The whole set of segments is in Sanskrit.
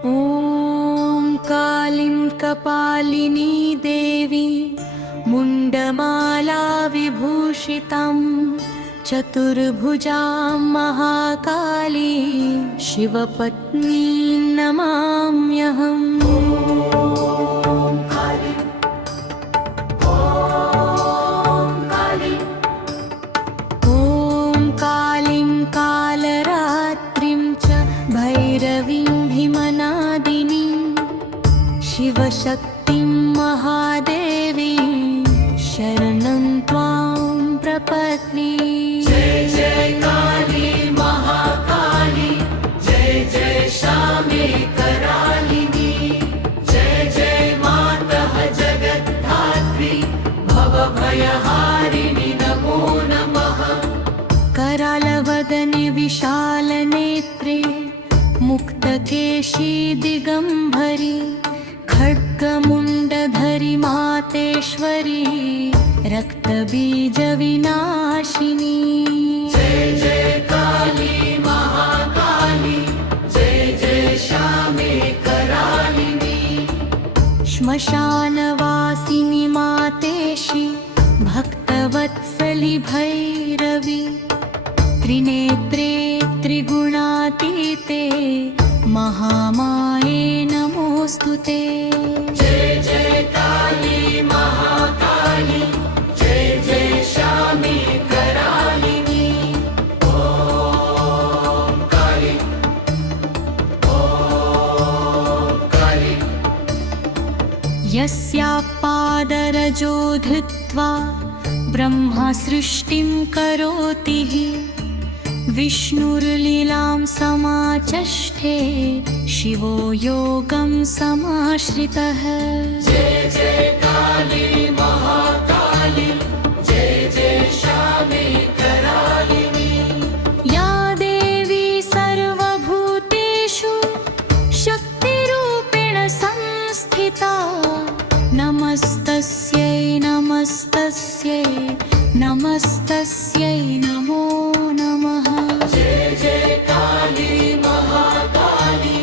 ॐ कालीं कपालिनी देवी मुण्डमाला विभूषितं चतुर्भुजां महाकाली शिवपत्नी नमाम्यहम्। ॐ कालीं कालरात्रिं च भैरवीं भीमनादिनीं शिवशक्तिं महादेवी शरणं त्वां प्रपद्ये। जय जय काली महाकाली, जय जय श्यामे करालिनी, जय जय मातः जगद्धात्री भवभयहारिणि नमो नमः। करालवदने विशालनेत्रे मुक्तकेशी दिगम्बरी खड्गमुण्डधरी मातेश्वरी रक्तबीजविनाशिनी। जय जय काली महाकाली, जय जय श्यामे करालिनी, श्मशानवासिनी मातेशी भक्तवत्सली भैरवी त्रिनेत्रे त्रिगुणातीते महामाये नमोस्तुते। जय जय काली महाकाली, जय जय श्यामे करालिनी। ॐ काली, ॐ काली। यस्याः पादरजो धृत्वा ब्रह्मा सृष्टिं करोति विष्णुर्लीलां समाचष्टे शिवो योगं समाश्रितः। जय जय काली महाकाली, जय जय श्यामे करालिनी, या देवी सर्वभूतेषु शक्तिरूपेण संस्थिता नमस्तस्यै नमस्तस्यै नमस्तस्यै नमो नमः। जय जय काली महाकाली,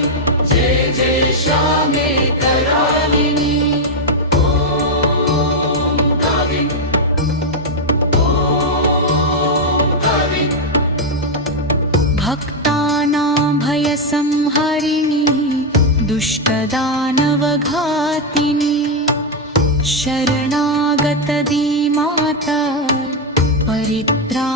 जय जय श्यामे करालिनी। ॐ काली, ॐ काली। भक्तानां भयसंहारिणी दुष्टदानवघातिनी शरणागतदी माता परित्रा